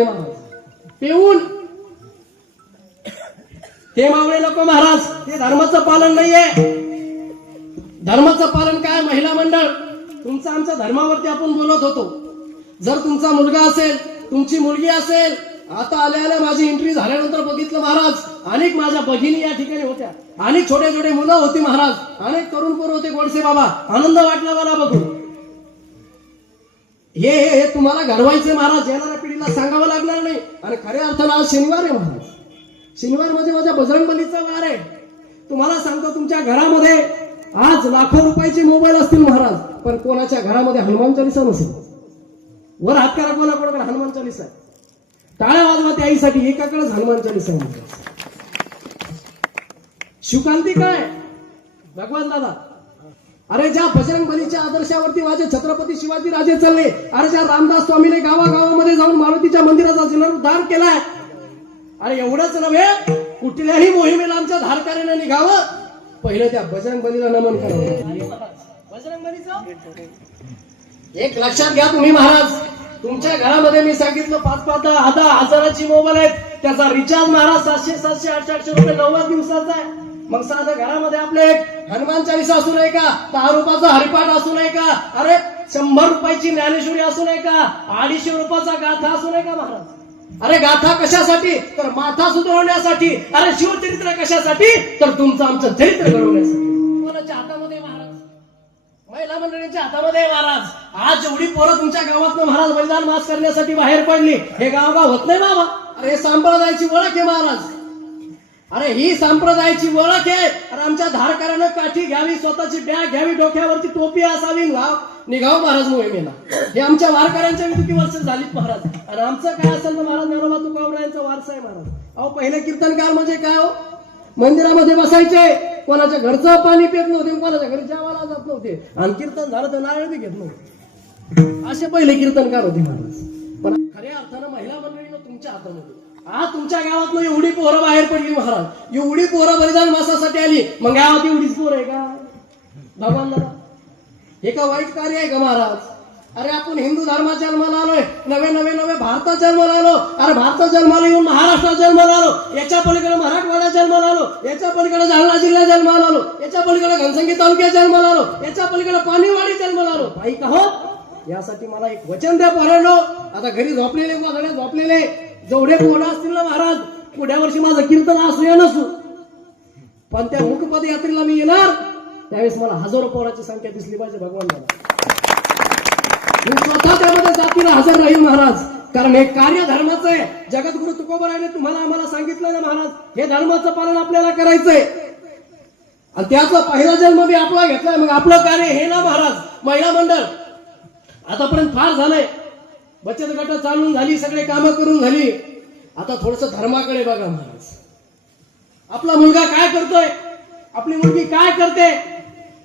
झाले महाराज पिऊन. ते मावळे नको महाराज, ते धर्माचं पालन नाहीये. धर्माचं पालन काय? महिला मंडळ. तुमचं आमच्या धर्मावरती आपण बोलत होतो. जर तुमचा मुलगा असेल, तुमची मुलगी असेल, आता आल्या माझी एंट्री झाल्यानंतर बघितलं महाराज, अनेक माझ्या भगिनी या ठिकाणी होत्या, अनेक छोटे छोटे मुलं होती महाराज, अनेक तरुण पोरं होते. गोडसे बाबा, आनंद वाटला मला बघून. हे तुम्हाला घडवायचं महाराज, येणाऱ्या पिढीला सांगावं लागणार नाही. आणि खऱ्या अर्थानं आज शनिवार आहे महाराज. शनिवार म्हणजे माझ्या बजरंगबलीचा वार आहे. तुम्हाला सांगतो, तुमच्या घरामध्ये आज लाखो रुपयाचे मोबाईल असतील महाराज, पण कोणाच्या घरामध्ये हनुमान चालीसा नसेल. वर हात करा, कोणाकोणाकडे हनुमान चालीसा आहे. टाळ्या वाजवा त्या आईसाठी, एकाकडेच हनुमान चालीसा आहे. शिवकांती काय? भगवान दादा, अरे ज्या बजरंगबलीच्या आदर्शावरती माझे छत्रपती शिवाजी राजे चालले, अरे ज्या रामदास स्वामीने गावागावामध्ये जाऊन मारुतीच्या मंदिराचा जीर्णोद्धार केलाय, अरे एवढंच नव्हे, कुठल्याही मोहिमेला आमच्या धारकार्याने निघावं, पहिलं त्या बजरंगबलीला नमन करावं. बजरंगबलीचं एक लक्षात घ्या तुम्ही महाराज. तुमच्या घरामध्ये मी सांगितलं 5-5 हजाराची मोबाईल आहेत, त्याचा रिचार्ज महाराज 700-700, 800 रुपये 90 दिवसाचा आहे. मग साधं घरामध्ये आपले एक हनुमान चालीसा असू नये का? 10 रुपयाचा हरिपाठ असू नये का? अरे 100 रुपयाची ज्ञानेश्वरी असू नये का? 250 रुपयाचा गाथा असू नये का महाराज? अरे गाथा कशासाठी? तर माथा सुधारण्यासाठी. अरे शिवचरित्र कशासाठी? तर तुमचं आमचं चरित्र घडवण्यासाठी. कोणाच्या हातामध्ये महाराज? महिला मंडळींच्या हातामध्ये महाराज. आज एवढी पोरं तुमच्या गावातनं महाराज बलिदान मास करण्यासाठी बाहेर पडली, हे गावगाव होत नाही बाबा. अरे संप्रदायाची ओळख आहे महाराज. अरे ही संप्रदायाची ओळख आहे. अरे आमच्या धारकारानं काठी घ्यावी, स्वतःची बॅग घ्यावी, डोक्यावरती टोपी असावी, निघाव महाराज मोहिमेला. हे आमच्या वारकऱ्यांच्या किती वर्ष झालीत महाराज. आणि आमचं काय असेल तर महाराज ज्ञानोबा तुकारामांचा वारसा आहे महाराज. अहो पहिले कीर्तनकार म्हणजे काय हो? मंदिरामध्ये बसायचे, कोणाच्या घरचं पाणी पित नव्हते, कोणाच्या घरी जेवायला जात नव्हते, आणि कीर्तन झालं तर नारळ बी घेत नव्हते. असे पहिले कीर्तनकार होते महाराज. पण खऱ्या अर्थानं महिला मंडळीनं तुमच्या हातामध्ये. आज तुमच्या गावातनं एवढी पोरं बाहेर पडली महाराज, एवढी पोरं बलिदान मासासाठी आली, मग गावात एवढीच पोरं आहे का? भगवान दादा, हे का वाईट कार्य आहे का महाराज? अरे आपण हिंदू धर्मात जन्माला आलोय, नवे भारतात जन्माला आलो. अरे भारतात जन्माला येऊन महाराष्ट्रात जन्माला आलो, याच्या पलीकडे मराठवाडा जन्माला आलो, याच्या पलीकडे जालना जिल्हा जन्माला आलो, याच्या पलीकडे घनसंगी तालुक्यात जन्माला आलो, याच्या पलीकडे पाणीवाडी जन्माला आलो. काही का हो? यासाठी मला एक वचन द्या पोरांनो. आता घरी झोपलेले झोपलेले जेवढे पोरं असतील ना महाराज, पुढ्या वर्षी माझं कीर्तन असू या नसू, पण त्या मुखपद यात्रेला मी येणार, त्यावेळेस मला हजारो पोराची संख्या दिसली पाहिजे. भगवान दादा, मी स्वतः त्यामध्ये जातीला हजर राहील महाराज. कारण हे कार्य धर्माचं आहे. जगद्गुरु तुकोबारायने तुम्हाला आम्हाला सांगितलं ना महाराज, हे धर्माचं पालन आपल्याला करायचंय. आणि त्याचा पहिला जन्म बी आपला घेतलाय. मग आपलं कार्य हे ना महाराज. महिला मंडळ आतापर्यंत फार झालंय, बचत गट चालून झाली, सगळे कामं करून झाली. आता थोडस धर्माकडे बघा महाराज. आपला मुलगा काय करतोय, आपली मुलगी काय करते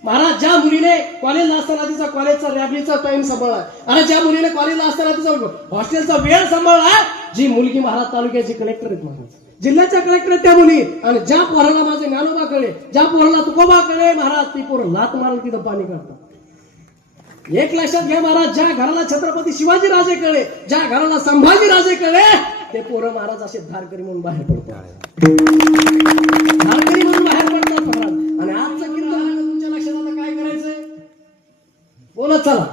महाराज? ज्या मुलीने कॉलेजला असताना तिचा कॉलेजचा रॅबलीचा टाइम सांभाळला, आणि ज्या मुलीने कॉलेजला असताना तिचा हॉस्टेलचा वेळ सांभाळला, जी मुलगी महाराज तालुक्याची कलेक्टर आहेत महाराज, जिल्ह्याच्या कलेक्टर आहेत त्या मुली. आणि ज्या पोराला माझे ज्ञानोबा कळे, ज्या पोराला तुकोबा कळे महाराज, ती पोरं लात मारल तिथं पाणी काढतात. एक लक्षात घ्या महाराज, ज्या घराला छत्रपती शिवाजी राजे कळे, ज्या घराला संभाजी राजे कळे, ते पोरं महाराज असे धारकरी म्हणून बाहेर पडतात. धारकरी म्हणून बाहेर पडतात महाराज. आणि आजचं कीर्तन तुमच्या लक्षात आता काय करायचंय? बोलत चला.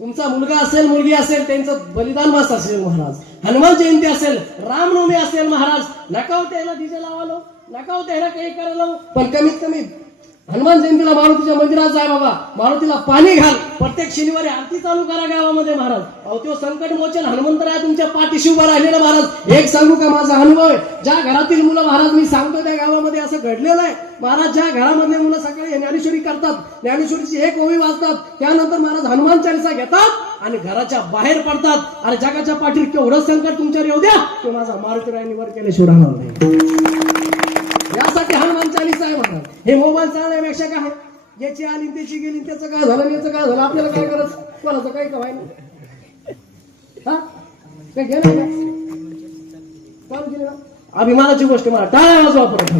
तुमचा मुलगा असेल, मुलगी असेल, त्यांचं बलिदान मास असेल महाराज, हनुमान जयंती असेल, रामनवमी असेल महाराज, नका त्याला डीजे लावालो, नका त्याला काही करायला, पण कमीत कमी हनुमान जयंतीला मारुतीच्या मंदिरात जाय बाबा, मारुतीला पाणी घाल, प्रत्येक शनिवारी आरती चालू करा गावामध्ये महाराज. अहो तो संकट मोचन हनुमंतराय तुमच्या पाठीशी उभा राहिलेला महाराज. एक सांगू का माझा अनुभव आहे, ज्या घरातील मुलं महाराज मी सांगतो त्या गावामध्ये असं घडलेलं आहे महाराज. ज्या घरामध्ये मुलं सकाळी ज्ञानेश्वरी करतात, ज्ञानेश्वरीची एक ओवी वाचतात, त्यानंतर महाराज हनुमान चालीसा घेतात आणि घराच्या बाहेर पडतात. अरे जगाच्या पाठीवर केवढं संकट तुमच्यावर येऊ द्या, तो माझा मारुतीराय निवर केल्याशिवाय राहणार नाही. यासाठी हनुमान चालीसा आहे महाराज. हे मोबाईल चालण्यापेक्षा काय, याची आली त्याची गेली, त्याचं काय झालं, याचं काय झालं, आपल्याला काय करायचं, कोणाचं काही का व्हायला, हा काय गेलं का केलं ना. अभिमानाची गोष्ट मला टाळ्या वाजवा परत.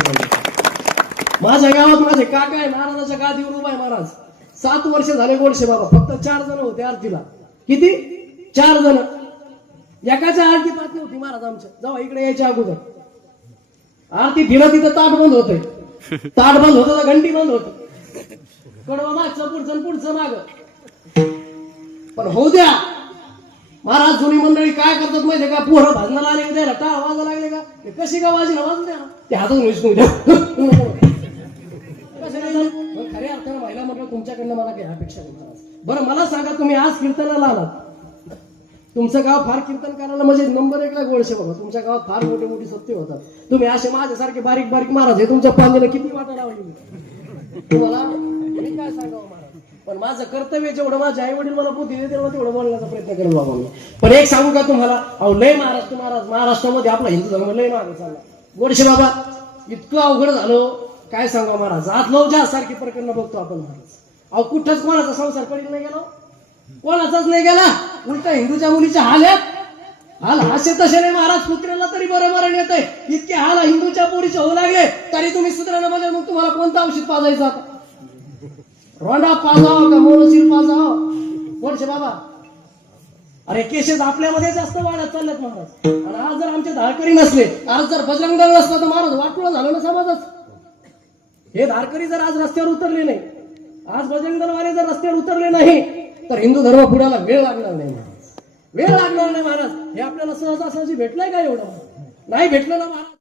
माझ्या गावात माझे काका आहे, महाराजाच्या गादीवर उभा आहे महाराज. 7 वर्ष झाले गोडसे बाबा. फक्त 4 जण होते आरतीला. किती? 4 जण. एकाच्या आरती पाहत नव्हती महाराज आमच्या जाऊ इकडे यायच्या अगोदर आरती फिरत तिथं ताट बंद होतंय ताट बंद होतं तर घंटी बंद होत कडवा मागचं पुढचं माग पण होऊ द्या महाराज जुनी मंडळी काय करतात माहितीये का पोरं भाजनाला आले द्यायला टाळ वाजा लागले का कशी का वाजली वाजू द्या ते हातून विसरू द्या खऱ्या अर्थानं महिला म्हटलं तुमच्याकडनं मला काही अपेक्षा नाही महाराज. बरं मला सांगा तुम्ही आज कीर्तनाला आलात तुमचं गाव फार कीर्तन करायला म्हणजे नंबर 1 ला गोळशे बाबा तुमच्या गावात फार मोठी मोठी सत्य होतात तुम्ही असे माझ्यासारखे बारीक बारीक महाराज हे तुमच्या पांदेला किती वाटा लावली तुम्हाला मी काय सांगावं महाराज पण माझं कर्तव्य जेवढं माझे आई वडील मला बुद्धी देते तेवढं बोलण्याचा प्रयत्न करेल बाबा मी पण एक सांगू का तुम्हाला अहो लय महाराष्ट्रामध्ये आपला हिंदू धर्म लय मागे चालला गोडशे बाबा इतकं अवघड झालं काय सांगा महाराज आज लवजा सारखी प्रकरण बघतो आपण महाराज अहो कुठंच कोणाचा संसार करीत नाही गेला कोणाचाच नाही गेला उलटा हिंदूच्या मुलीच्या हाल आहेत हाल असे तसे नाही महाराज कुत्र्याला तरी बरोबर येतंय इतके हाल हिंदूच्या पोरीचे होऊ लागले तरी तुम्ही सुधारणा म्हणजे मग तुम्हाला कोणतं औषध पाजायचं आता रोंडा पाजाव का मोनोसील पाजाव गोडशे बाबा अरे केसेस आपल्यामध्ये जास्त वाढत चाललेत महाराज आणि आज जर आमचे धारकरी नसले आज जर बजरंग दल नसलं तर महाराज वाटोळं झालं ना समाजच हे धारकरी जर आज रस्त्यावर उतरले नाही आज बजरंग दलवाले जर रस्त्यावर उतरले नाही तर हिंदू धर्म पुढायला वेळ लागणार नाही महाराज वेळ लागणार नाही महाराज हे आपल्याला सहजासहजी भेटलंय का एवढं नाही भेटलं ना महाराज